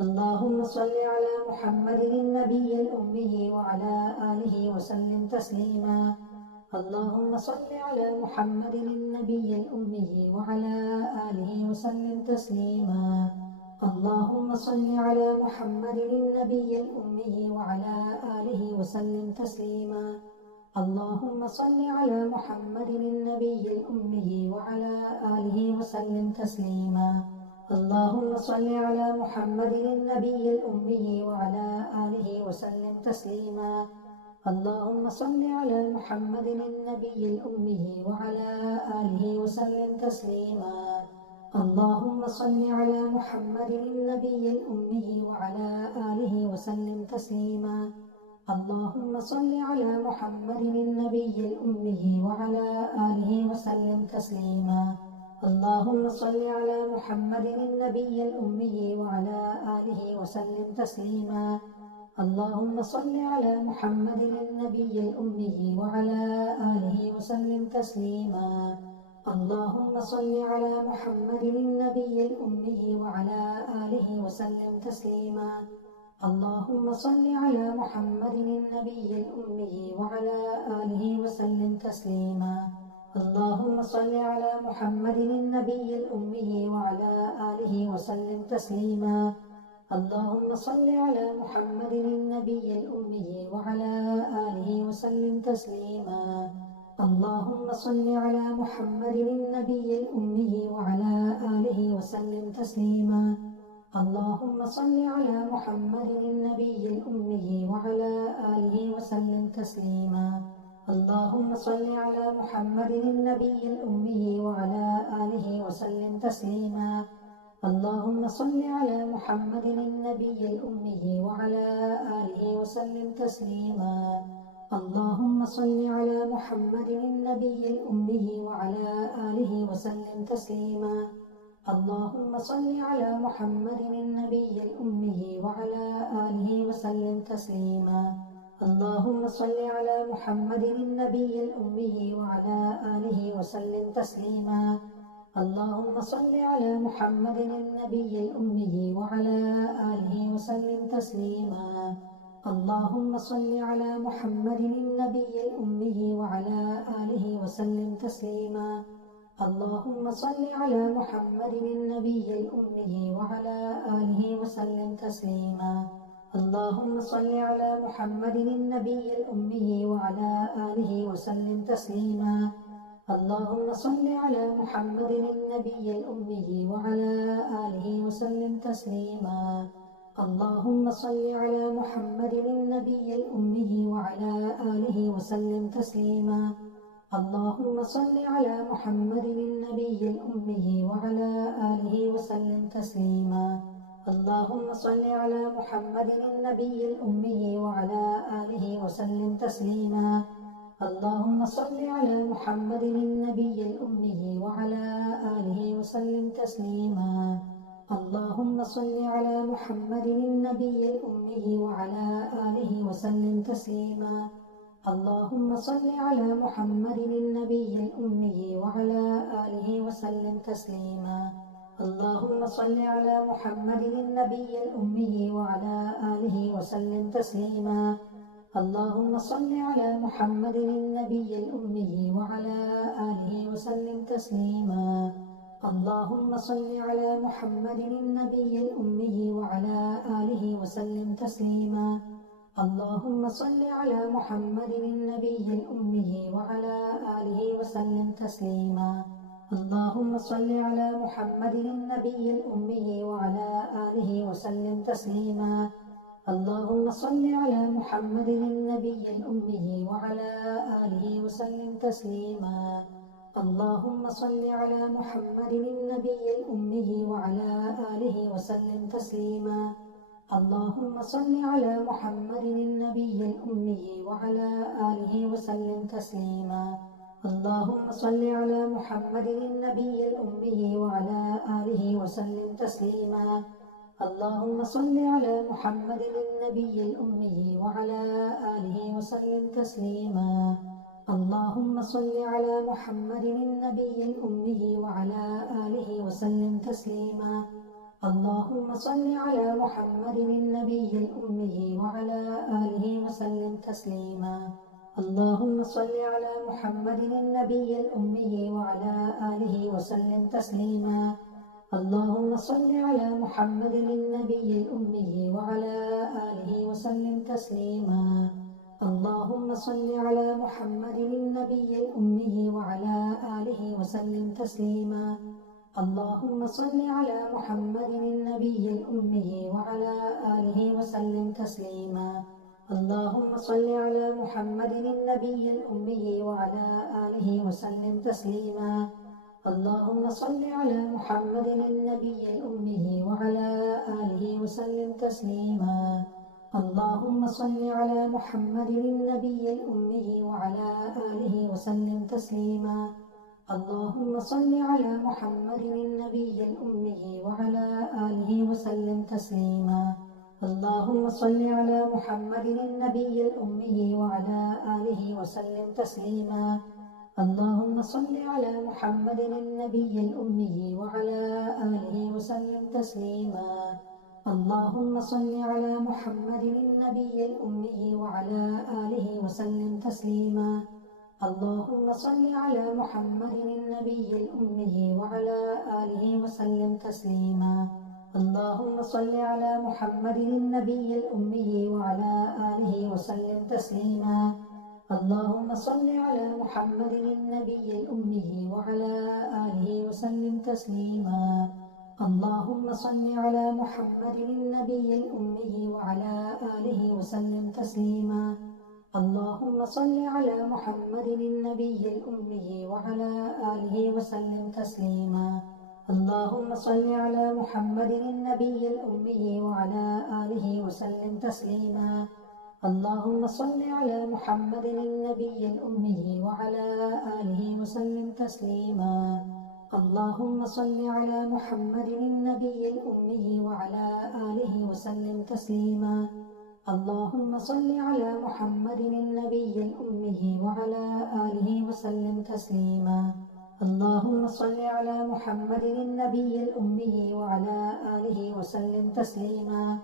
اللهم صل على محمد النبي الأمي وعلى آله وسلم تسليما. اللهم صل على محمد النبي الأمي وعلى آله وسلم تسليما. اللهم صل على محمد النبي الأمي وعلى آله وسلم تسليما. اللهم صل على محمد النبي الأمي وعلى آله وسلم تسليما. اللهم صل على محمد النبي الأمي وعلى آله وسلم تسليما. اللهم صل على محمد النبي الأمي وعلى آله وسلم تسليما. اللهم صل على محمد النبي الأمي وعلى آله وسلم تسليما. اللهم صل على محمد النبي الأمي وعلى آله وسلم تسليما. اللهم صل على محمد النبي الأمي وعلى آله وسلم تسليما. اللهم صل على محمد النبي الأمي وعلى آله وسلم تسليما. اللهم صل على محمد النبي الأمي وعلى آله وسلم تسليما. اللهم صل على محمد النبي الأمي وعلى آله وسلم تسليما. اللهم صل على محمد النبي الأمي وعلى آله وسلم تسليما. اللهم صل على محمد النبي الأمي وعلى آله وسلم تسليما. اللهم صل على محمد النبي الأمي وعلى آله وسلم تسليما. اللهم صل على محمد النبي الأمي وعلى آله وسلم تسليما. اللهم صل على محمد النبي الأمي وعلى آله وسلم تسليما. اللهم صل على محمد النبي الأمي وعلى آله وسلم تسليما. اللهم صل على محمد النبي الأمي وعلى آله وسلم تسليما. اللهم صل على محمد النبي الأمي وعلى آله وسلم تسليما. اللهم صل على محمد النبي الأمي وعلى آله وسلم تسليما. اللهم صل على محمد النبي الأمي وعلى آله وسلم تسليما. اللهم صل على محمد النبي الأمي وعلى آله وسلم تسليما. اللهم صل على محمد النبي الأمي وعلى آله وسلم تسليما. اللهم صل على محمد النبي الأمي وعلى آله وسلم تسليما. اللهم صل على محمد النبي الأمي وعلى آله وسلم تسليما. اللهم صل على محمد النبي الأمي وعلى آله وسلم تسليما. اللهم صل على محمد النبي الأمي وعلى آله وسلم تسليما. اللهم صل على محمد النبي الأمي وعلى آله وسلم تسليما. اللهم صل على محمد النبي الأمي وعلى آله وسلم تسليما. اللهم صل على محمد النبي الأمي وعلى آله وسلم تسليما. اللهم صل على محمد النبي الأمي وعلى آله وسلم تسليما. اللهم صل على محمد النبي الأمي وعلى آله وسلم تسليما. اللهم صل على محمد النبي الأمي وعلى آله وسلم تسليما. اللهم صل على محمد النبي الأمي وعلى آله وسلم تسليما. اللهم صل على محمد النبي الأمي وعلى آله وسلم تسليما. اللهم صل على محمد النبي الأمي وعلى آله وسلم تسليما. اللهم صل على محمد النبي الأمي وعلى آله وسلم تسليما. اللهم صل على محمد النبي الأمي وعلى آله وسلم تسليما. اللهم صل على محمد النبي الأمي وعلى آله وسلم تسليما. اللهم صل على محمد النبي الأمي وعلى آله وسلم تسليما. اللهم صل على محمد النبي الأمي وعلى آله وسلم تسليما. اللهم صل على محمد النبي الأمي وعلى آله وسلم تسليما. اللهم صل على محمد النبي الأمي وعلى آله وسلم تسليما اللهم صل على محمد النبي الأمي وعلى آله وسلم تسليما اللهم صل على محمد النبي الأمي وعلى آله وسلم تسليما اللهم صل على محمد النبي الأمي وعلى آله وسلم تسليما اللهم صل على محمد النبي الأمي وعلى آله وسلم تسليما اللهم صل على محمد النبي الأمي وعلى آله وسلم تسليما اللهم صل على محمد النبي الأمي وعلى آله وسلم تسليما اللهم صل على محمد النبي الأمي وعلى آله وسلم تسليما اللهم صل على محمد النبي الأمي وعلى آله وسلم تسليما اللهم صل على محمد النبي الأمي وعلى آله وسلم تسليما اللهم صل على محمد النبي الأمي وعلى آله وسلم تسليما اللهم صل على محمد النبي الأمي وعلى آله وسلم تسليما اللهم صل على محمد النبي الأمي وعلى آله وسلم تسليما اللهم صل على محمد النبي الأمي وعلى آله وسلم تسليما اللهم صل على محمد النبي الأمي وعلى آله وسلم تسليما اللهم صل على محمد النبي الأمي وعلى آله وسلم تسليما اللهم صل على محمد النبي الأمي وعلى آله وسلم تسليما اللهم صل على محمد النبي الأمي وعلى آله وسلم تسليما اللهم صل على محمد النبي الأمي وعلى آله وسلم تسليما اللهم صل على محمد النبي الأمي وعلى آله وسلم تسليما اللهم صل على محمد النبي الأمي وعلى آله وسلم تسليما اللهم صل على محمد النبي الأمي وعلى آله وسلم تسليما